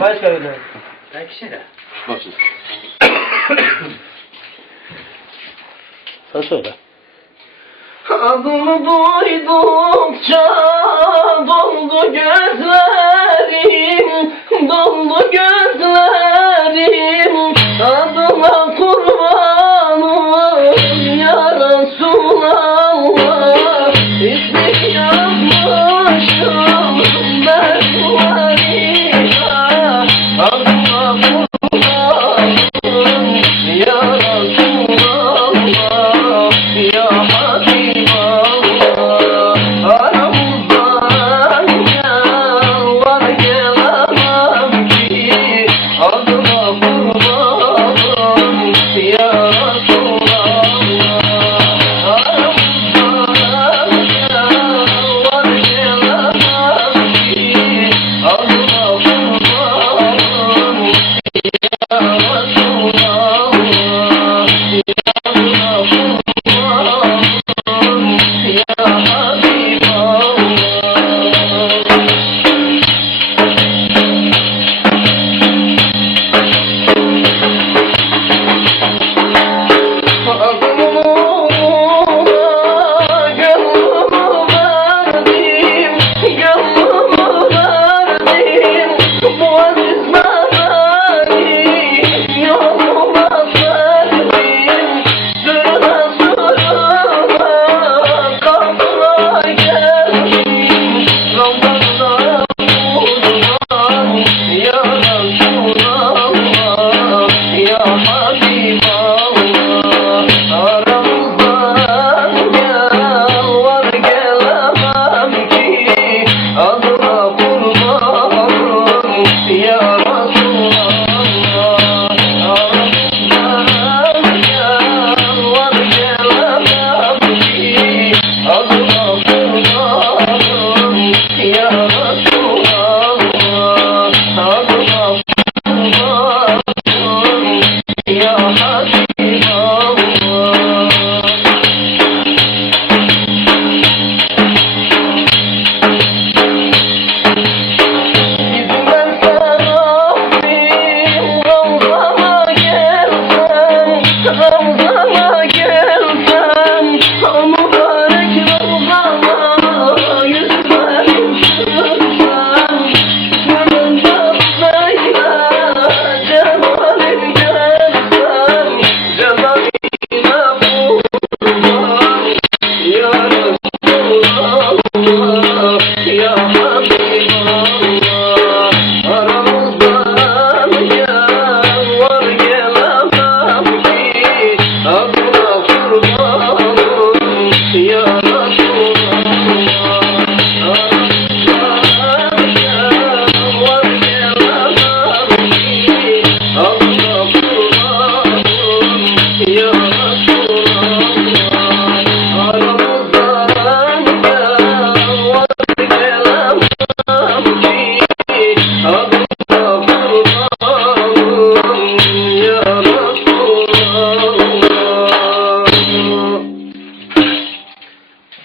Baş öyle. Belki de. Olsun. Sen söyle. Adını duydukça doldu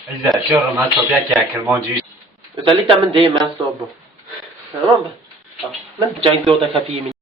إذا شر ما تبيع كأكل ما جيش إذا لك من دي ما صوبه رب من جاي دوتا كفيه